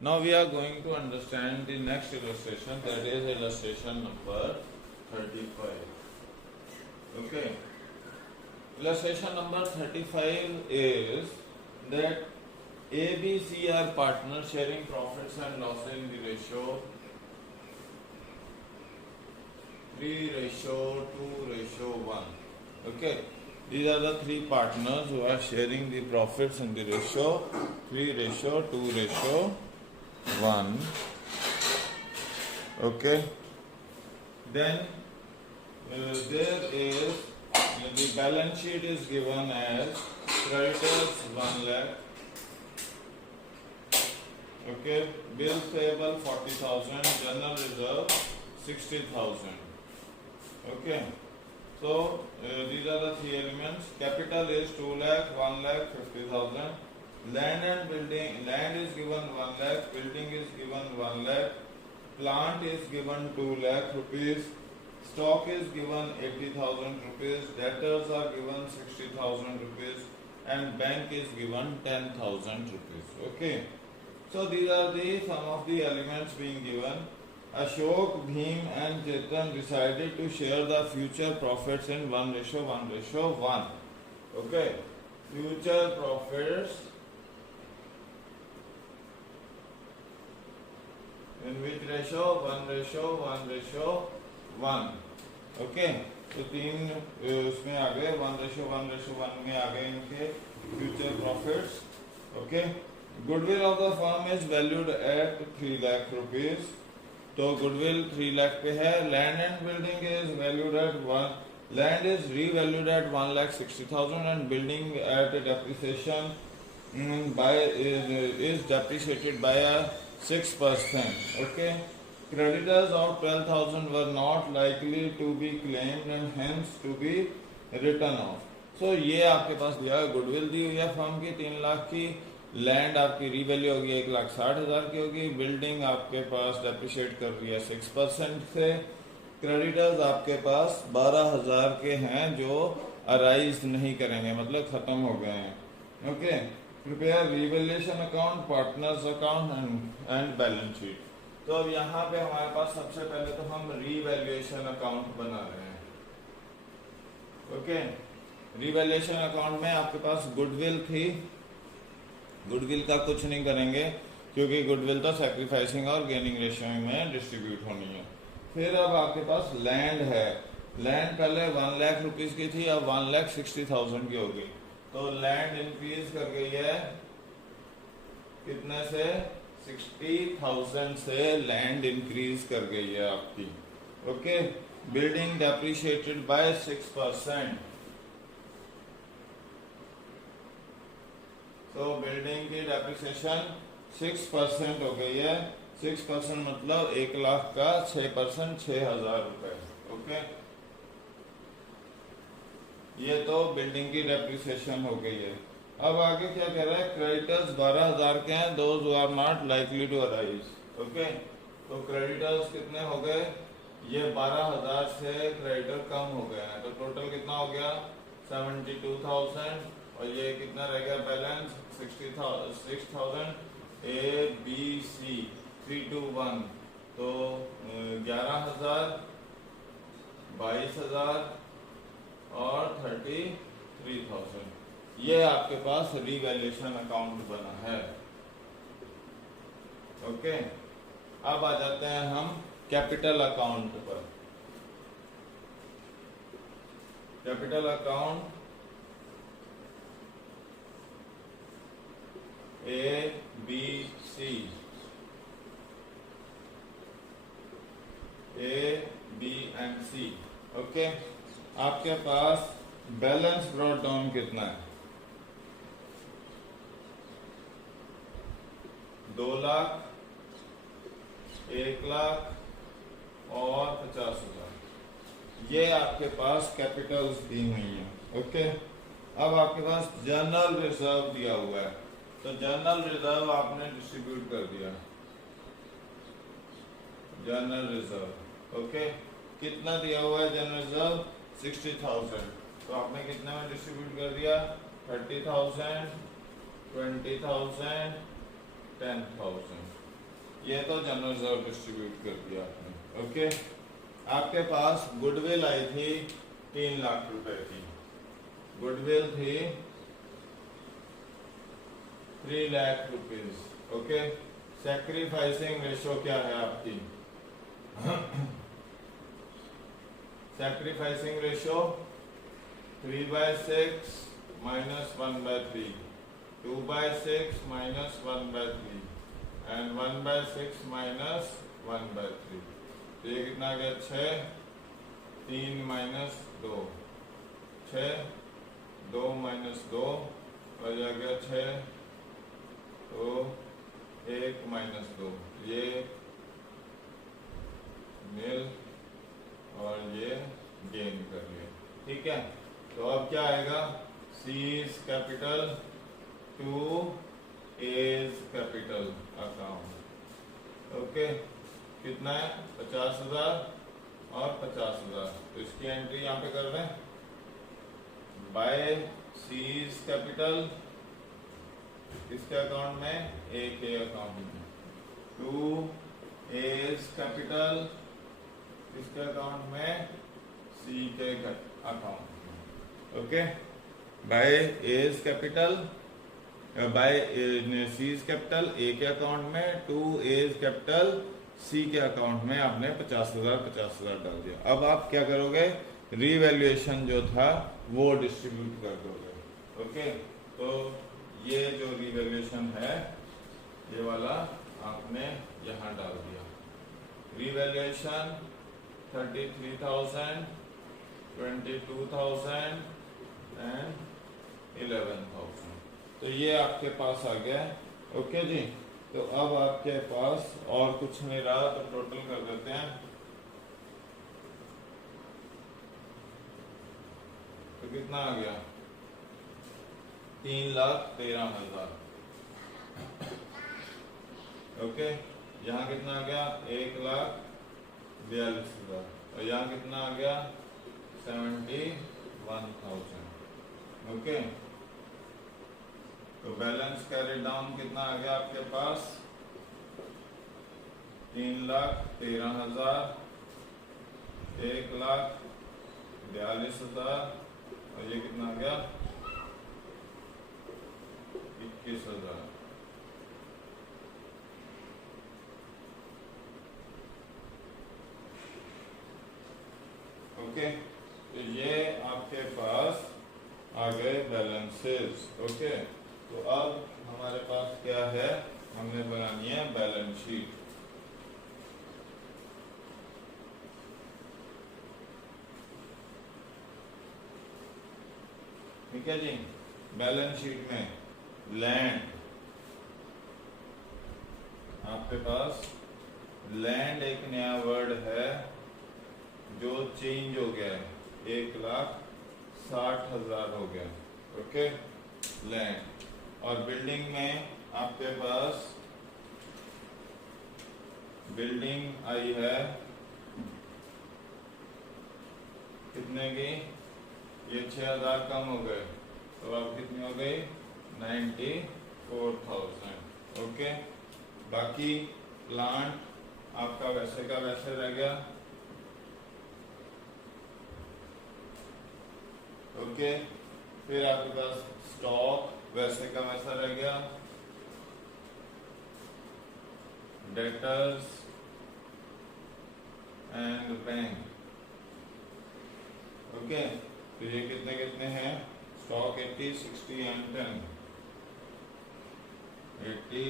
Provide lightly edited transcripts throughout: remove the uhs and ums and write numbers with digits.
Now we are going to understand the next illustration, that is illustration number 35. Okay. Illustration number 35 is that A, B, C are partners sharing profits and losses in the ratio 3:2:1. Okay. These are the three partners who are sharing the profits in the ratio 3:2:1. Okay. Then there is the balance sheet is given as creditors 1 lakh. Okay. Bills payable 40,000. General reserve 60,000. Okay. So these are the three elements. Capital is 2 lakh, 1 lakh, 50,000. Land and building. Land is given 1 lakh. Building is given 1 lakh. Plant is given 2 lakh rupees. Stock is given 80,000 rupees. Debtors are given 60,000 rupees. And bank is given 10,000 rupees. Okay. So these are some of the elements being given. Ashok, Bhim and Chetan decided to share the future profits in 1:1:1. Okay. Future profits in which ratio? 1:1:1. Okay. तो तीन उसमें आ गए 1:1:1 में आ गए इनके future profits. Okay. Goodwill of the firm is valued at 3 lakh rupees. तो goodwill 3 lakh पे है. Land and building is valued at 1. Land is revalued at 1,60,000 and building at depreciation by is depreciated by a 6%. Okay. Creditors of 12,000 were not likely to be claimed and hence to be written off. So ये आपके पास दिया goodwill दी हुई है firm की 3 लाख की. Land आपकी revalue होगी 1,60,000 की होगी. बिल्डिंग आपके पास डेप्रिशिएट कर रही है 6% से. क्रेडिटर्स आपके पास 12,000 के हैं जो अराइज नहीं करेंगे, मतलब खत्म हो गए हैं. Okay. Prepare revaluation account, partners account and balance sheet. तो अब यहाँ पे हमारे पास सबसे पहले तो हम रीवैल्यूएशन अकाउंट बना रहे हैं. ओके. रीवैल्यूएशन अकाउंट में आपके पास गुडविल थी. गुडविल का कुछ नहीं करेंगे क्योंकि गुडविल तो सैक्रिफाइसिंग और गेनिंग रेशियो में डिस्ट्रीब्यूट होनी है. फिर अब आपके पास लैंड है. लैंड पहले 1 लाख रुपीज की थी, अब 1,60,000 की होगी. तो लैंड इंक्रीज कर गई है कितने से? 60,000 से लैंड इंक्रीज कर गई है आपकी. ओके. Building depreciated by 6%. तो बिल्डिंग की डेप्रिसिएशन 6% हो गई है. 6% मतलब 1 लाख का 6% 6,000 रुपए. ओके. ये तो बिल्डिंग की डेप्रिसिएशन हो गई है. अब आगे क्या कह रहा है? क्रेडिटर्स 12,000 के हैं. Those who are not likely to arise. Okay. तो क्रेडिटर्स कितने हो गए? ये 12,000 से क्रेडिटर कम हो गए हैं. तो टोटल कितना हो गया? 72,000. और ये कितना रह गया बैलेंस? 6,000. ए बी सी 3:1. तो 11,000, 22,000 और 33,000. ये आपके पास रीवैल्यूएशन अकाउंट बना है. ओके. अब आ जाते हैं हम कैपिटल अकाउंट पर. Capital account A B C. A B and C. Okay. आपके पास बैलेंस ब्रॉट डाउन कितना है? 2 लाख, 1 लाख और 50,000. ये आपके पास कैपिटल्स दी हुई हैं. ओके. अब आपके पास जनरल रिजर्व दिया हुआ है. तो जनरल रिजर्व आपने डिस्ट्रीब्यूट कर दिया. General reserve. ओके. कितना दिया हुआ है जनरल रिजर्व? 60,000. तो आपने कितने में डिस्ट्रीब्यूट कर दिया? 30,000, 20,000, 10,000. ये तो जनरल रिजर्व डिस्ट्रीब्यूट कर दिया आपने। ओके, आपके पास गुडविल आई थी 3 लाख रुपए की, गुडविल थी 3 lakh rupees. Okay, sacrificing ratio क्या है आपकी? Sacrificing ratio 3/6 minus 1/3, 2/6 minus 1/3 and 1/6 minus 1/3। तो ये कितना आ गया? 6, 3 minus 2, 6, 2 minus 2 और ये आ गया 6, तो 1 minus 2, ये मिल और ये गेन कर लिया। ठीक है, तो अब क्या आएगा? C is capital, 2 is capital account. Okay, कितना है? 50,000 और 50,000। तो इसकी एंट्री यहाँ पे कर दें। बाय C is capital किसके अकाउंट में? A के अकाउंट में। 2 is capital किसके अकाउंट में? C के अकाउंट में। Okay, by A is capital, by C is capital A के अकाउंट में, 2 A is कैपिटल C के अकाउंट में आपने 50,000 डाल दिया। अब आप क्या करोगे? रीवैल्यूएशन जो था वो डिस्ट्रीब्यूट कर दोगे। ओके, तो ये जो रीवैल्यूएशन है ये वाला आपने यहाँ डाल दिया। Revaluation 33,000, 22,000 and 11,000। तो ये आपके पास आ गया। ओके जी, तो अब आपके पास और कुछ नहीं रहा, तो टोटल कर देते हैं। तो कितना आ गया? 3,13,000। ओके, यहाँ कितना आ गया? 1,42,000 और यहाँ कितना आ गया? 71,000। ओके, तो बैलेंस कैरी डाउन कितना आ गया आपके पास? 3,13,000, 1,42,000 और ये कितना आ गया? 21,000। ओके, तो ये आपके पास आ गए बैलेंसेस। ओके, तो अब हमारे पास क्या है? हमने बनानी है बैलेंस शीट। ठीक है जी, बैलेंस शीट में लैंड, आपके पास लैंड एक नया वर्ड है जो चेंज हो गया है, 1,60,000 हो गया। Okay, land. और बिल्डिंग में आपके पास बिल्डिंग आई है कितने की? ये 6,000 कम हो गए, तो अब कितनी हो गई? 94,000। ओके, बाकी प्लांट आपका वैसे का वैसे रह गया। ओके, फिर आपके पास स्टॉक वैसे का वैसा रह गया। Debtors and bank. ओके, तो ये कितने कितने हैं? Stock 80, 60 and 10। 80,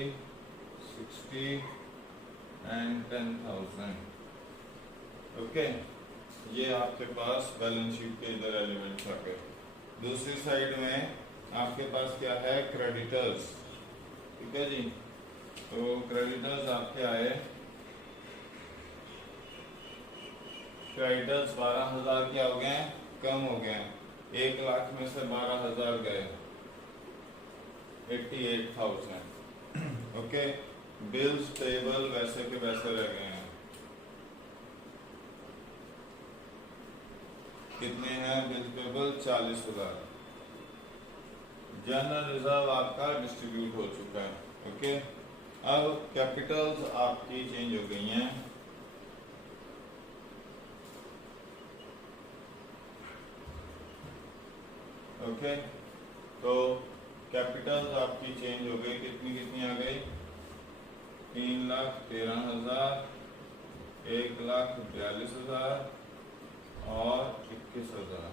60 एंड 10,000। ओके, ये आपके पास बैलेंस शीट के इधर एलिमेंट्स आ गए। दूसरी साइड में आपके पास क्या है? क्रेडिटर्स। ठीक है जी, तो क्रेडिटर्स आपके आए, क्रेडिटर्स 12,000 क्या हो गए? कम हो गए। 1,00,000 में से 12,000 गए, 88,000। ओके, बिल्स पेबल वैसे के वैसे रह गए हैं। कितने हैं बिल्स पेबल? 40,000। जनरल रिजर्व आपका डिस्ट्रीब्यूट हो चुका है। ओके, अब कैपिटल्स आपकी चेंज हो गई हैं। ओके, तो कैपिटल्स आपकी चेंज हो गई, कितनी कितनी आ गई? 3,13,000, 1,42,000 और 21,000।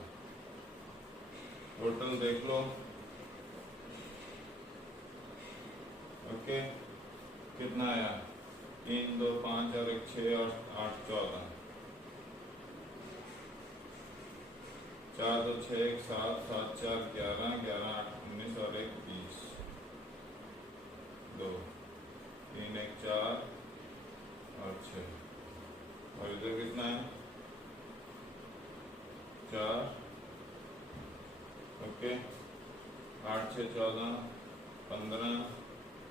टोटल देख लो। ओके, कितना आया? 3, 2, 5 और 1, 6 और 8, 14। 4, 2, 6, 1, 7, 7, 4, 11, 11, 8, 19 और 1, 20। 2, 3, 1, 4 और 6। और इधर कितना है? 4। ओके, 8, 6, 14, 15,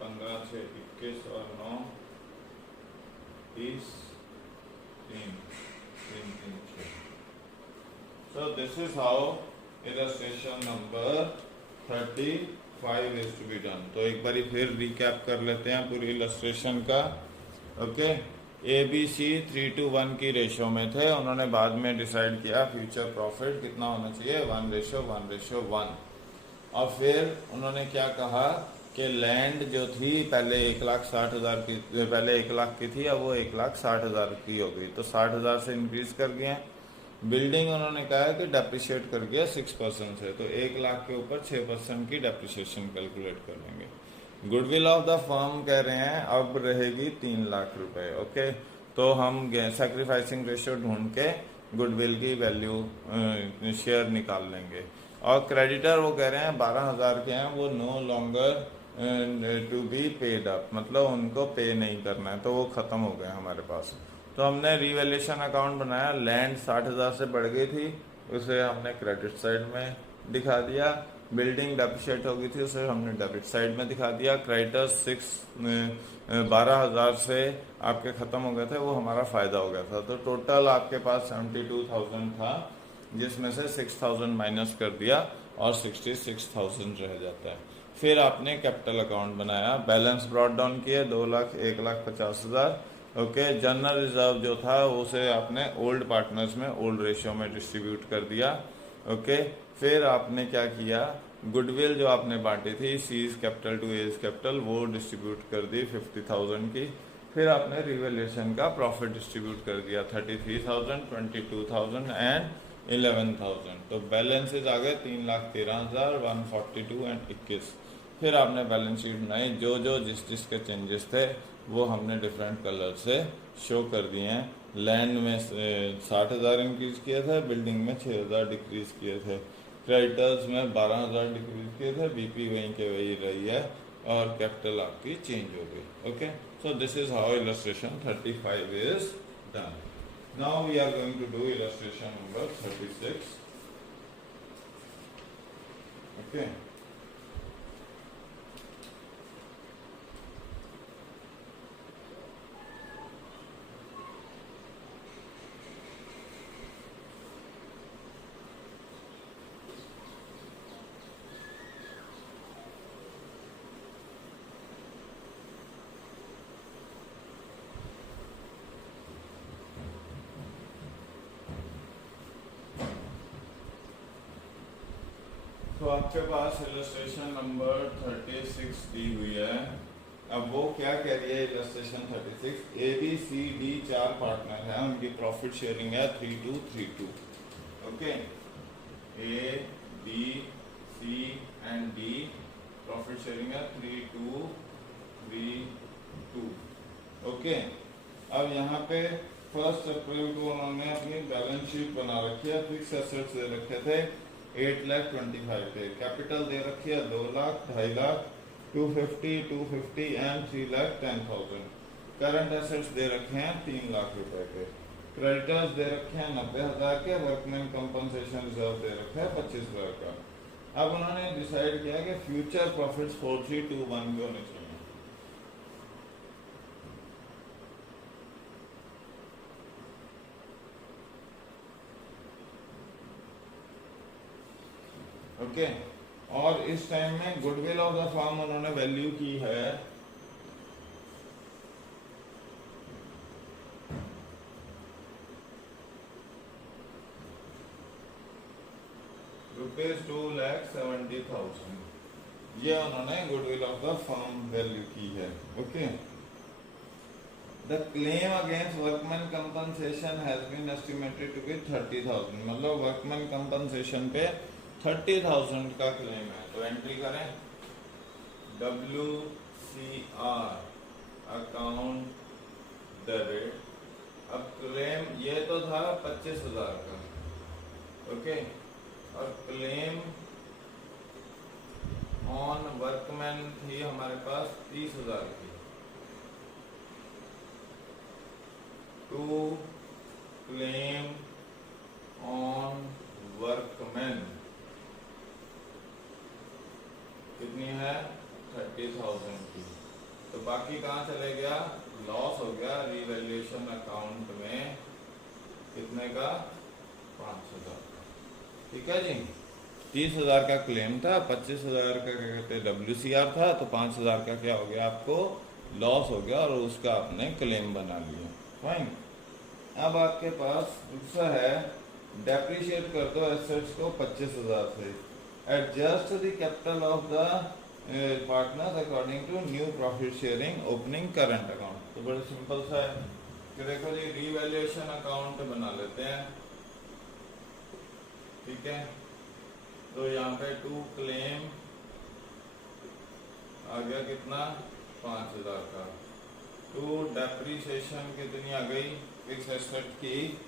15, 6, 21 और 9, 30, 3, 3, 3, 6। So this is how illustration number 35 is to be done. तो एक बारी फिर रिकैप कर लेते हैं पूरी इलस्ट्रेशन का। ओके, ABC 3:1 की रेशो में थे, उन्होंने बाद में डिसाइड किया फ्यूचर प्रॉफिट कितना होना चाहिए, 1:1:1। और फिर उन्होंने क्या कहा कि लैंड जो थी पहले 1,60,000 की, पहले 1 लाख की थी, अब वो 1,60,000 की हो गई, तो 60,000 से इंक्रीज कर गए। बिल्डिंग उन्होंने कहा है कि डेप्रिशिएट कर गया 6% से, तो 1 लाख के ऊपर 6% की डेप्रिशिएशन कैलकुलेट कर लेंगे। गुडविल ऑफ द फर्म कह रहे हैं अब रहेगी 3 लाख रुपए। ओके, तो हम सैक्रिफाइसिंग रेशियो ढूंढ के गुडविल की वैल्यू शेयर निकाल लेंगे। और क्रेडिटर वो कह रहे हैं 12,000 के हैं, वो no longer to be paid up, मतलब उनको पे नहीं करना है, तो वो ख़त्म हो गए हमारे पास। तो हमने रिवैल्यूएशन अकाउंट बनाया। लैंड 60,000 से बढ़ गई थी, उसे हमने क्रेडिट साइड में दिखा दिया। बिल्डिंग डेप्रिशिएट हो गई थी, उसे हमने डेबिट साइड में दिखा दिया। क्रेडिटर्स 12,000 से आपके ख़त्म हो गए थे, वो हमारा फ़ायदा हो गया था। तो टोटल आपके पास 72,000 था, जिसमें से 6,000 माइनस कर दिया और 66,000 रह जाता है। फिर आपने कैपिटल अकाउंट बनाया, बैलेंस ब्रॉट डाउन किए 2 लाख 1,50,000। ओके, जनरल रिजर्व जो था उसे आपने ओल्ड पार्टनर्स में ओल्ड रेशियो में डिस्ट्रीब्यूट कर दिया। ओके, फिर आपने क्या किया, गुडविल जो आपने बांटी थी C's capital to A's capital, वो डिस्ट्रीब्यूट कर दी 50,000 की। फिर आपने रिवैल्यूएशन का प्रॉफिट डिस्ट्रीब्यूट कर दिया 33,000, 22,000 एंड 11,000। तो बैलेंसेज आ गए 3,13,000, 142 एंड 21। फिर आपने बैलेंस शीट बनाई, जो जो जिस जिसके चेंजेस थे वो हमने डिफरेंट कलर से शो कर दिए हैं। लैंड में 60,000 इंक्रीज किए थे, बिल्डिंग में 6,000 डिक्रीज किए थे, क्रेडिटर्स में 12,000 डिक्रीज किए थे, बीपी वहीं के वही रही है और कैपिटल आपकी चेंज हो गई। Okay, so this is how illustration 35 is done. Now we are going to do illustration number 36। Okay, तो आपके पास इलस्ट्रेशन नंबर 36 दी हुई है। अब वो क्या कह रही है इलस्ट्रेशन 36, ABCD 4 पार्टनर हैं, उनकी प्रॉफिट शेयरिंग है 3:2:3:2। Okay, A, B, C and D profit sharing है 3:2:3:2। ओके, अब यहाँ पे 1 अप्रैल को उन्होंने अपनी बैलेंस शीट बना रखी है। फिक्स एसेट्स दे रखे थे 8,25,000 के, कैपिटल दे रखी है 2 lakh, 2.5 lakh, 250 and 3,10,000। Current assets दे रखे हैं 3 लाख रुपए के, क्रेडिटर्स दे रखे हैं 90,000 के, वर्कमैन कंपनसेशन रिजर्व दे रखा है 25,000 का। अब उन्होंने डिसाइड किया कि फ्यूचर प्रॉफिट्स 4321 के होने चाहिए। ओके, और इस टाइम में गुडविल ऑफ द फर्म उन्होंने वैल्यू की है ₹2,70,000, ये उन्होंने goodwill of the firm value की है। Okay, the claim against workman compensation has been estimated to be 30,000, मतलब वर्कमैन कंपनसेशन पे 30,000 का क्लेम है। तो एंट्री करें WCR अकाउंट डेबिट। अब क्लेम ये तो था 25,000 का, ओके, और क्लेम ऑन वर्कमैन थी हमारे पास 30,000 की। टू क्लेम ऑन वर्कमैन कितनी है 30,000 की। तो बाकी कहाँ चले गया, लॉस हो गया रिवैल्यूएशन अकाउंट में, कितने का 5,000 का। ठीक है जी, 30,000 का क्लेम था, 25,000 का क्या कहते हैं WCR था, तो 5,000 का क्या हो गया आपको लॉस हो गया और उसका आपने क्लेम बना लिया। फाइन। अब आपके पास दूसरा है डेप्रिशिएट कर दो एसेट्स को 25,000 से, adjust the capital of the partners according to new profit sharing opening current account. तो बड़ा सिंपल सा है कि देखो जी रिवैल्यूएशन अकाउंट बना लेते हैं, ठीक है। तो यहाँ पे टू क्लेम आ गया कितना 5,000 का, टू डेप्रिसिएशन कितनी आ गई फिक्स एसेट की,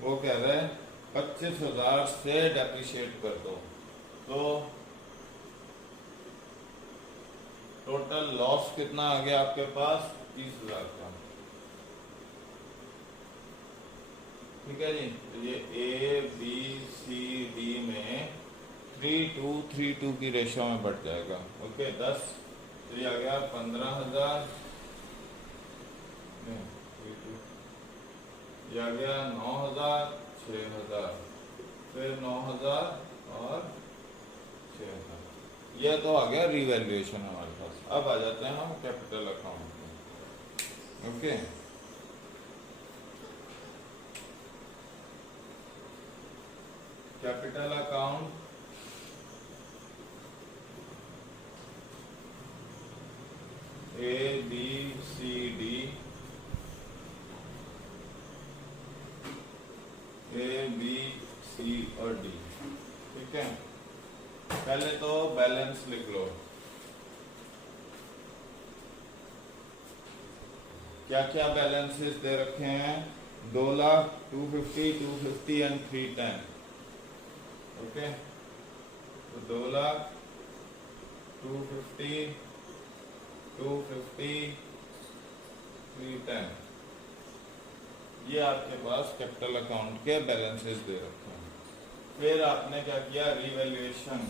वो कह रहे हैं 25,000 से डेप्रिशिएट कर दो, तो टोटल लॉस कितना आ गया आपके पास 30,000 का। ठीक है जी, तो ये ABCD में 3:2 की रेशो में बढ़ जाएगा। ओके, 10, तो ये आ गया 15,000, ये आ गया 9,000, 6,000, फिर 9,000 और 6,000। ये तो आ गया रिवैल्यूएशन हमारे पास। अब आ जाते हैं हम कैपिटल अकाउंट में। Okay, capital account ABCD, ABC और D, ठीक है। पहले तो बैलेंस लिख लो, क्या क्या बैलेंसेस दे रखे हैं, 2,00,000, 250, 250 एंड 310। ओके, तो 2,00,000, 250, 250, 310, ये आपके पास कैपिटल अकाउंट के बैलेंसेस दे रखे हैं। फिर आपने क्या किया, रिवैल्यूएशन,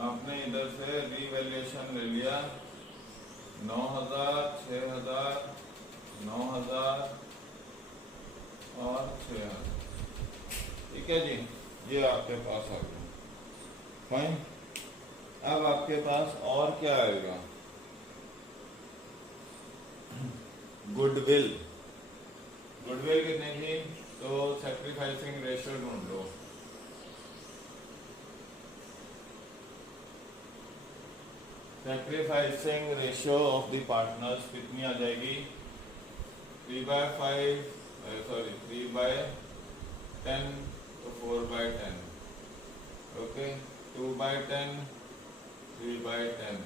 आपने इधर से रिवैल्यूएशन ले लिया 9,000, 6,000, 9,000 और 6,000। ठीक है जी, ये आपके पास आ गया। फाइन। अब आपके पास और क्या आएगा, गुडविल। गुडविल कितने की, तो सैक्रिफाइसिंग रेशियो ढूंढ लो। Sacrificing ratio of the partners कितनी आ जाएगी, 3/5, सॉरी 3/10 तो 4/10, ओके, 2/10, 3/10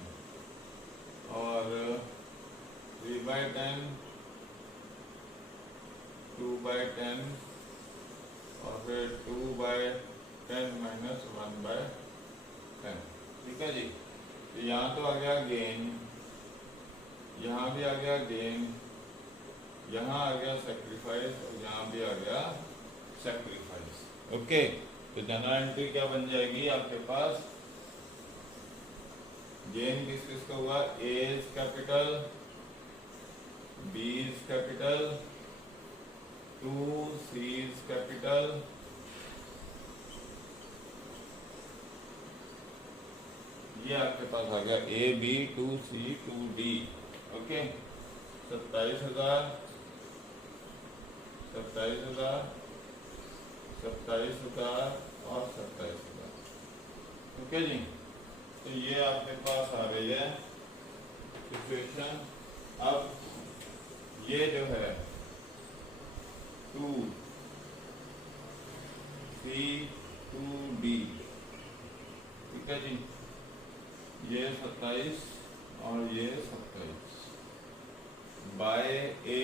और 3/10, 2/10 और फिर 2/10 माइनस 1/10। ठीक है जी, तो यहाँ तो आ गया गेन, यहाँ भी आ गया गेन, यहाँ आ गया सेक्रीफाइस और यहाँ भी आ गया सेक्रीफाइस। ओके, तो जनरल एंट्री क्या बन जाएगी आपके पास, गेन किस किस का हुआ, A is capital, B is capital, 2C is capital, ये आपके पास आ गया A, B, 2C, 2D। Okay, 27,000, 27,000, 27,000 और 27,000। ओके जी, तो ये आपके पास आ रही है सिचुएशन। अब ये जो है 2C2D, ठीक है जी, ये 27 और ये 27 by A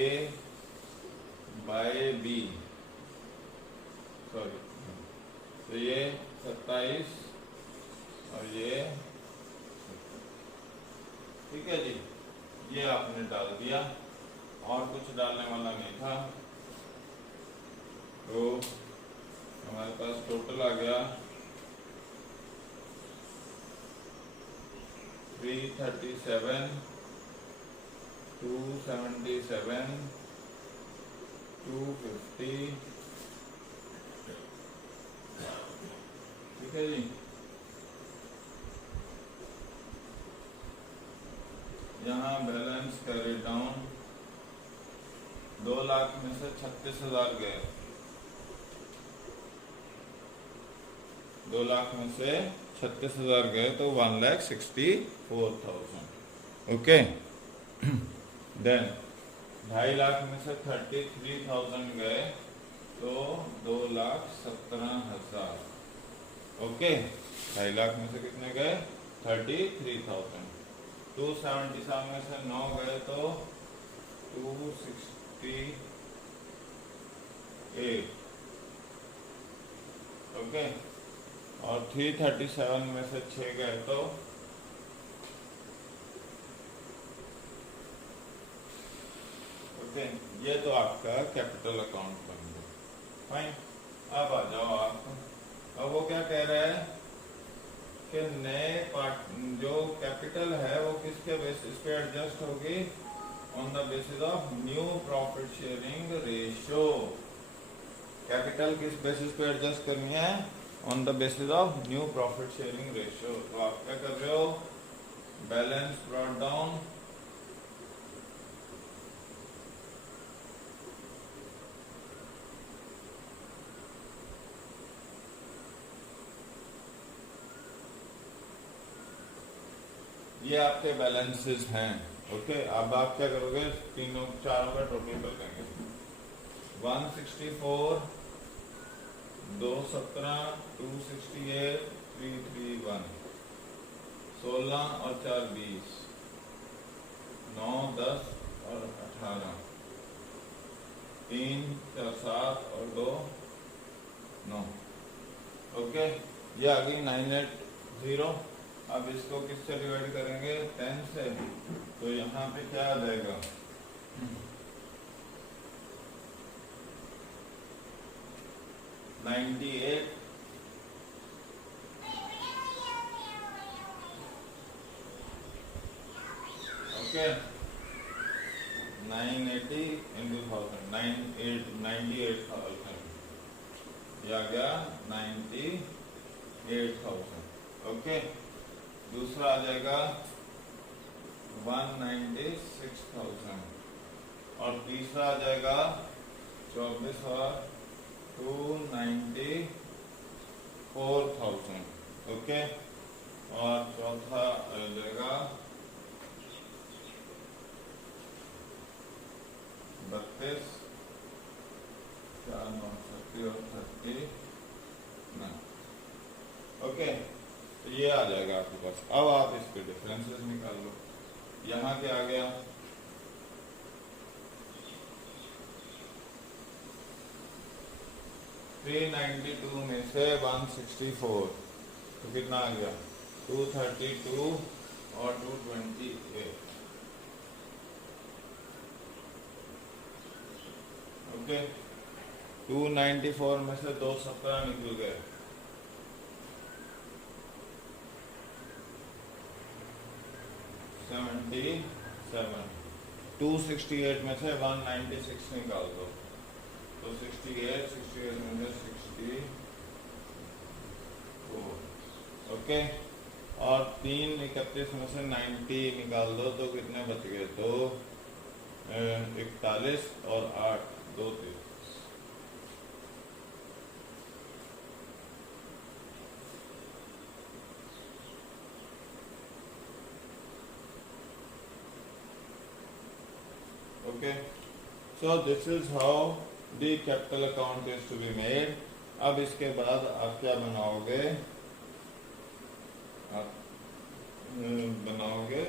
by B, sorry, तो ये 27 और ये, ठीक है जी, ये आपने डाल दिया और कुछ डालने वाला नहीं था। तो हमारे पास टोटल आ गया 337, 277, 250, ठीक है जी। यहाँ बैलेंस कैरी डाउन 2 लाख में से 36,000 गए, 2 लाख में से 36,000 गए तो 1,64,000। ओके, देन 2.5 लाख में से 33,000 गए तो 2,17,000। ओके, 2.5 लाख में से कितने गए? 33,000। 277 में से 9 गए तो 268। ओके, और 337 में से 6 गए तो ओके, ये तो आपका कैपिटल अकाउंट बन गया। फाइन, अब आ जाओ आप। अब वो क्या कह रहा है कि नए पार्ट जो कैपिटल है वो किसके बेसिस पे एडजस्ट होगी? On the basis of new profit sharing ratio. Capital किस बेसिस पे एडजस्ट करनी है? On the basis of new profit sharing ratio. तो आप क्या कर रहे हो? बैलेंस ब्रॉट डाउन ये आपके बैलेंसेस हैं। ओके, अब आप क्या करोगे? तीनों चारों का टोटल कर देंगे। 164, 217, 268, 331, 16 और 4 20, 9 10 और 18, 3 4 7 और 2 9। ओके, ये आ गई 980। अब इसको किससे डिवाइड करेंगे? 10 से। तो यहाँ पे क्या आ जाएगा? 98, ओके, 980 into 1000, 98,000, ये आ गया 98,000। ओके, दूसरा आ जाएगा 196,000 और तीसरा आ जाएगा 24 और 294,000। ओके, और चौथा आ जाएगा 32, 4 9 30 और 30 ना। ओके, तो ये आ जाएगा आपके पास। अब आप इसके डिफरेंसेस निकाल लो। यहाँ क्या आ गया? 392 में से 164 तो कितना आ गया? 232 और 228। ओके, 294 में से 217 निकल गए। 77। 268 में से 196 निकाल दो तो 68, 68 में से 64। ओके, और 331 में से 90 निकाल दो तो कितने बच गए? तो 41 और 8 2 3। Okay, so this is how the capital account is to be made. अब इसके बाद आप क्या बनाओगे, आप बनाओगे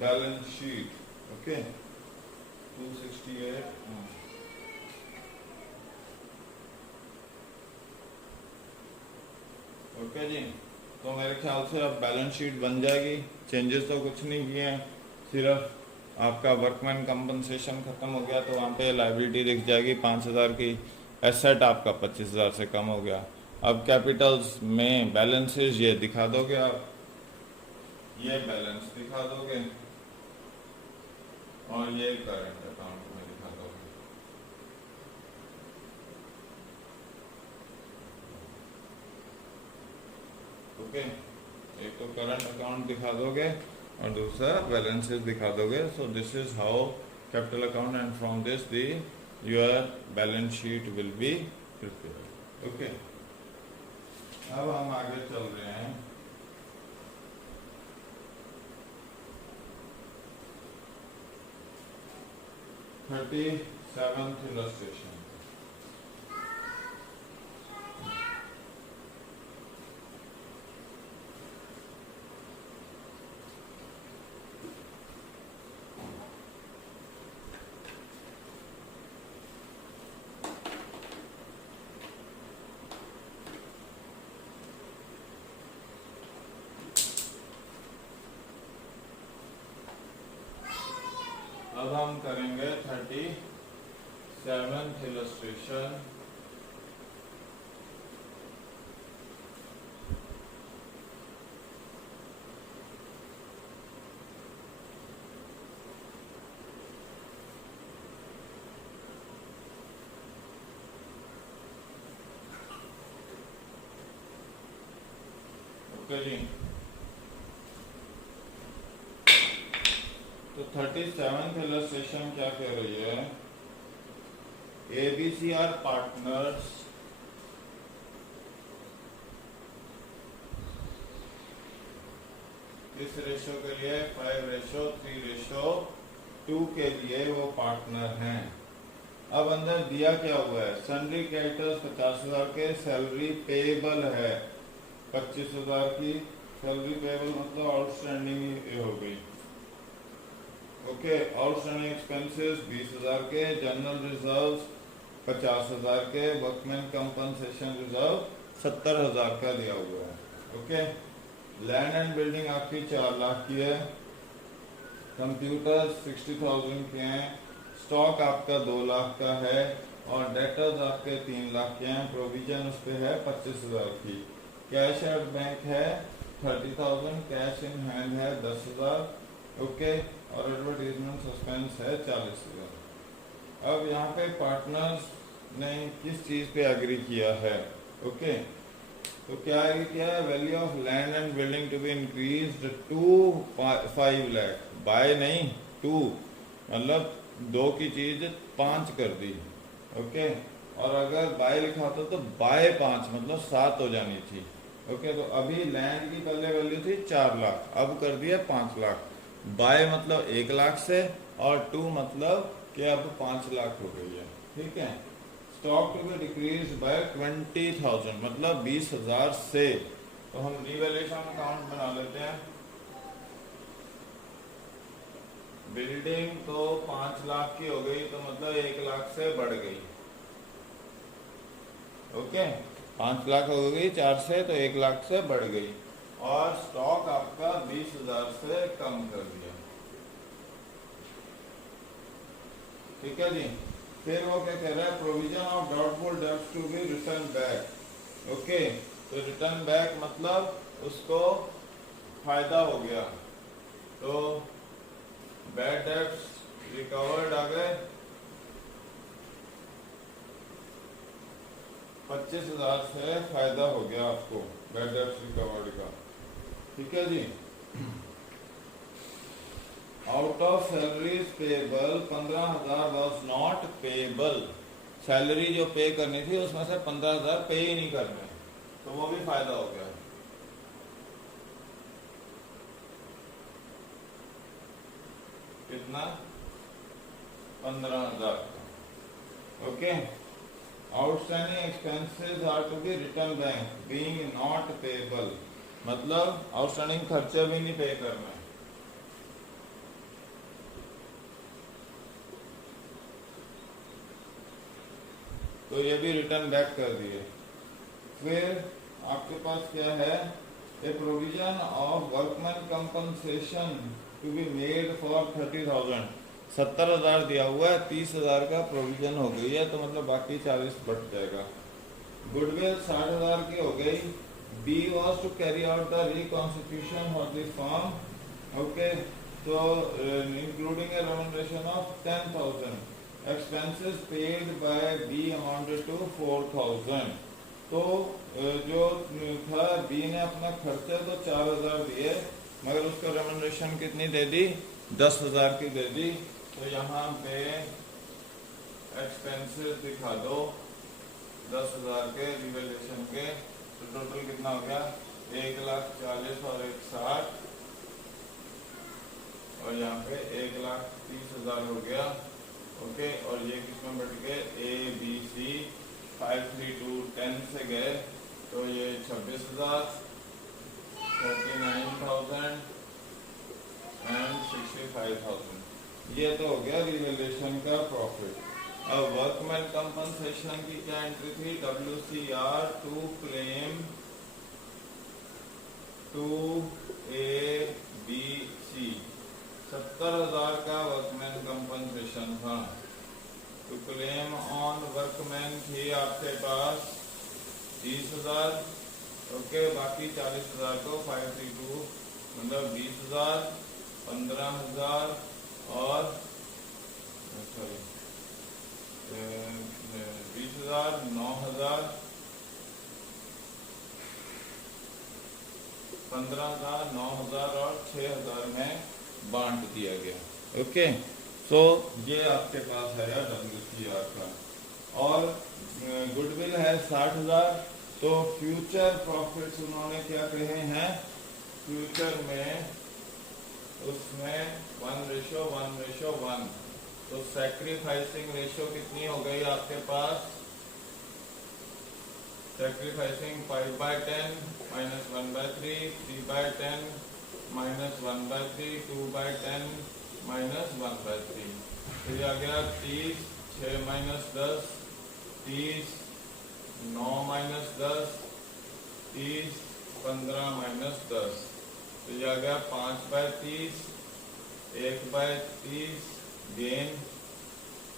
बैलेंस शीट। ओके 268। ओके जी, तो मेरे ख्याल से अब बैलेंस शीट बन जाएगी। चेंजेस तो कुछ नहीं किए हैं, सिर्फ आपका वर्कमैन कंपनसेशन खत्म हो गया तो वहाँ पे लाइबिलिटी दिख जाएगी 5,000 की। एसेट आपका 25,000 से कम हो गया। अब कैपिटल्स में बैलेंसेस ये दिखा दोगे आप, ये बैलेंस दिखा दोगे और ये करंट अकाउंट में दिखा दोगे। ओके, एक तो करंट अकाउंट दिखा दोगे और दूसरा बैलेंसेस दिखा दोगे। सो this is how capital account and from this the your balance sheet will be prepared. Okay, अब हम आगे चल रहे हैं। Thirty seventh illustration. अब हम करेंगे 37th इलस्ट्रेशन। ओके जी, तो 37th इलस्ट्रेशन क्या कह रही है, ABC आर पार्टनर्स किस रेशो के लिए, 5:3:2 के लिए वो पार्टनर हैं। अब अंदर दिया क्या हुआ है, सन्ड्री क्रेडिटर्स 50,000 के, सैलरी पेएबल है 25,000 की। सैलरी पेएबल मतलब आउटस्टैंडिंग हो गई। ओके, आउटस्टैंडिंग एक्सपेंसेस 20,000 के, जनरल रिजर्व्स 50,000 के, वर्कमैन कंपनसेशन रिजर्व 70,000 का दिया हुआ है। ओके, लैंड एंड बिल्डिंग आपकी 4 लाख की है, कंप्यूटर 60,000 के हैं, स्टॉक आपका 2 लाख का है और डेटर्स आपके 3 लाख के हैं। प्रोविजन उस पे है 25,000 की। कैश एट बैंक है 30,000, कैश इन हैंड है 10,000। ओके, और एडवर्टीजमेंट सस्पेंस है 40,000। अब यहाँ पे पार्टनर्स ने किस चीज पे एग्री किया है। ओके, तो क्या एग्री किया है, value of land and building to be increased to 5 lakh. By नहीं, 2 मतलब 2 की चीज 5 कर दी। ओके, और अगर बाय लिखा था तो बाय 5 मतलब 7 हो जानी थी। ओके, तो अभी लैंड की पहले वैल्यू थी 4 लाख, अब कर दिया 5 लाख। बाय मतलब 1 लाख से और 2 मतलब कि अब 5 लाख हो गई है। ठीक है, stock to be decrease by 20,000 मतलब 20,000 से। तो हम रिवैल्यूएशन अकाउंट बना लेते हैं। बिल्डिंग तो 5 लाख की हो गई तो मतलब 1 लाख से बढ़ गई। ओके, 5 लाख हो गई 4 से तो 1 लाख से बढ़ गई और स्टॉक आपका 20,000 से कम कर दिया। ठीक है जी, फिर वो क्या कह रहा है, provision of doubtful debts to be return back. Okay, तो रिटर्न बैक मतलब उसको फायदा हो गया, तो बैड डेब्ट्स रिकवर्ड आ गए 25,000 से फायदा हो गया आपको बैड डेब्ट्स रिकवर्ड का। ठीक है जी, out of salaries payable 15,000 was not payable. Salary जो पे करनी थी उसमें से 15,000 पे ही नहीं करने, तो वो भी फायदा हो गया। कितना? 15,000। Okay. Outstanding expenses are to be return back being not payable, मतलब आउटस्टैंडिंग खर्चे भी नहीं पे करना। तो ये भी रिटर्न बैक कर दिए। फिर आपके पास क्या है? A provision of workman compensation to be made for 30,000। 70,000 दिया हुआ है, 30,000 का प्रोविजन हो गई है, तो मतलब बाकी 40 बच जाएगा। गुडविल 60,000 की हो गई। B was to carry out the reconstitution for the firm. Okay, तो including a remuneration of 10,000, expenses paid by B amounted to 4,000। तो जो था बी ने अपना खर्चा तो 4,000 दिए, मगर उसका रेम्युनरेशन कितनी दे दी? 10,000 की दे दी। तो यहाँ पे एक्सपेंसेस दिखा दो 10,000 के रिवैल्यूएशन के, तो टोटल कितना हो गया? 1,40,000 और 1,60,000, और यहाँ पे 1,30,000 हो गया। ओके, और ये किसमें बट गए? ए बी सी 5, 3, 2, 10 से गए, तो ये 26,000, 39,000 एंड 65,000। ये तो हो गया रिवैल्यूएशन का प्रॉफिट। अब वर्कमैन कंपनसेशन की क्या एंट्री थी? WCR to claim to A B C, 70,000 का वर्कमैन कंपनसेशन था। तो क्लेम ऑन वर्कमैन थी आपके पास 30,000। ओके, बाकी 40,000 को 532 मतलब 20,000, 15,000 और सॉरी 20,000, 9,000, 15,000, 9,000 और 6,000 में बांट दिया गया। ओके, तो ये आपके पास है WCR का। और गुडविल है 60,000। तो फ्यूचर प्रॉफिट्स उन्होंने क्या कहे हैं? फ्यूचर में उसमें 1:1:1। तो सैक्रिफाइसिंग रेशियो कितनी हो गई आपके पास? सैक्रिफाइसिंग 5/10 -1/3, 3/10 -1/3, 2/10 -1/3। तो ये आ गया 30, 6 - 10, 30, 9 - 10, 30, 15 - 10। तो ये आ गया 5/30, 1/30 गेन,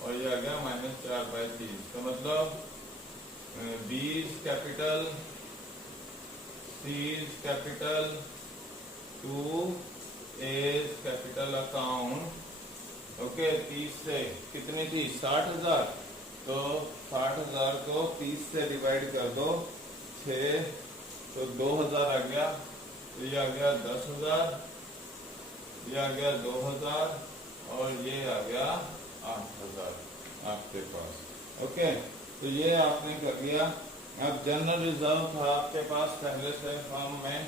और ये आ गया -4/30। तो मतलब B's capital, C's capital to A's capital account. Okay, 30 से कितनी थी? 60,000। तो 60,000 को 30 से डिवाइड कर दो 6, तो 2,000 आ गया। तो ये आ गया 10,000, ये आ गया 2,000, और ये आ गया 8,000 आपके पास। ओके, तो ये आपने कर लिया। अब जनरल रिजर्व था आपके पास पहले से फर्म में,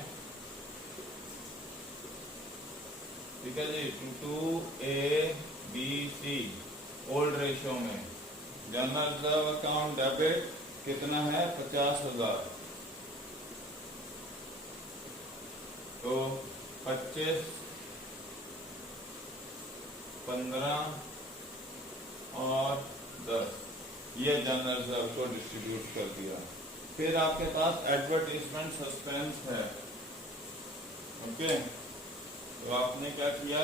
ठीक है जी, 2A-B-C ओल्ड रेशियो में। जनरल रिजर्व अकाउंट डेबिट कितना है? 50,000। तो 25, 15 और 10 ये जनरल रिजर्व को डिस्ट्रीब्यूट कर दिया। फिर आपके पास एडवर्टीजमेंट सस्पेंस है। ओके, तो आपने क्या किया?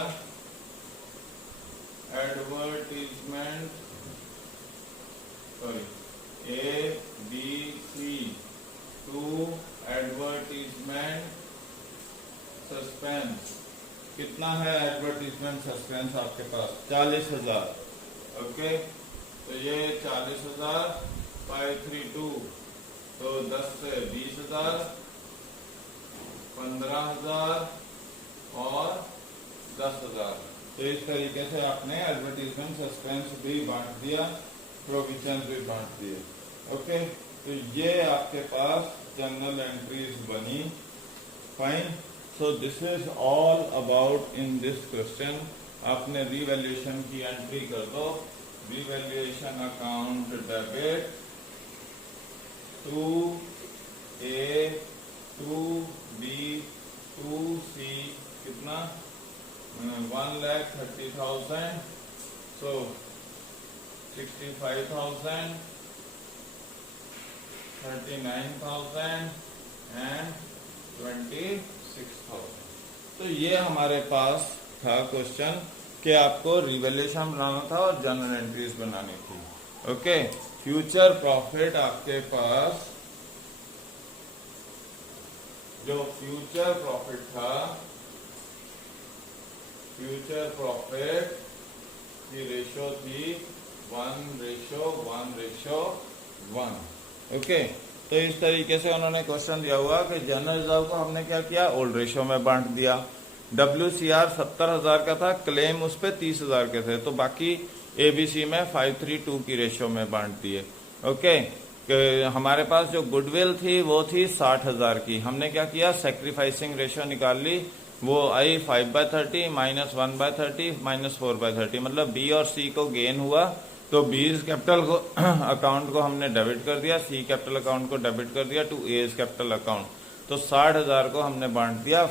Advertisement A-B-C to advertisement suspense. कितना है एडवर्टीजमेंट सस्पेंस आपके पास? 40,000। ओके, तो ये 40,000 532, तो 10 से 20,000, 15,000 और 10,000। तो इस तरीके से आपने एडवर्टीजमेंट सस्पेंस भी बांट दिया, प्रोविजन भी बांट दिए। ओके, तो ये आपके पास जर्नल एंट्रीज बनी। Fine, so this is all about in this question. आपने रिवैल्यूएशन की एंट्री कर दो। Revaluation account debit to A to B to C, कितना 1,30,000, सो 65,000, 39,000 एंड 26,000। तो ये हमारे पास था क्वेश्चन कि आपको रिवैल्यूएशन बनाना था और जर्नल एंट्रीज बनानी थी। ओके, फ्यूचर प्रॉफिट आपके पास जो फ्यूचर प्रॉफिट था, फ्यूचर प्रॉफिट की रेशो थी 1:1:1। ओके, तो इस तरीके से उन्होंने क्वेश्चन दिया हुआ कि जनरल रिजर्व को हमने क्या किया, ओल्ड रेशो में बांट दिया। WCR 70,000 का था, क्लेम उस पर 30,000 के थे, तो बाकी ABC में 5:3:2 की रेशो में बांट दिए। ओके, हमारे पास जो गुडविल थी वो थी 60,000 की, हमने क्या किया, सेक्रीफाइसिंग रेशो निकाल ली, वो आई 5/30 -1/30 -4/30, मतलब B और C को गेन हुआ, तो B कैपिटल को अकाउंट को हमने डेबिट कर दिया, C कैपिटल अकाउंट को डेबिट कर दिया टू A कैपिटल अकाउंट। तो 60,000 को हमने बांट दिया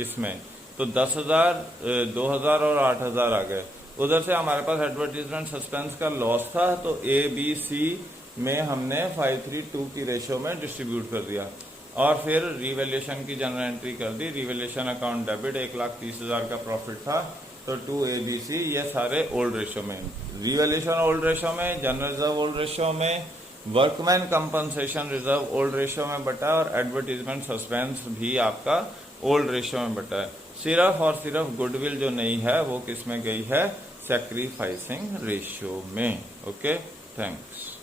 इसमें, तो 10,000, 2,000 और 8,000 आ गए। उधर से हमारे पास एडवर्टीजमेंट सस्पेंस का लॉस था, तो ABC में हमने 5:3:2 की रेशो में डिस्ट्रीब्यूट कर दिया, और फिर रिवैल्यूएशन की जनरल एंट्री कर दी। रिवैल्यूएशन अकाउंट डेबिट 1,30,000 का प्रॉफिट था, तो टू ABC, ये सारे ओल्ड रेशो में। रिवैल्यूएशन ओल्ड रेशो में, जनरल रिजर्व ओल्ड रेशो में, workman compensation reserve old ratio में बटा, और एडवर्टीजमेंट सस्पेंस भी आपका ओल्ड रेशो में बटा है। सिर्फ और सिर्फ गुडविल जो नहीं है वो किस में गई है, सैक्रिफाइसिंग रेशियो में। Okay, thanks.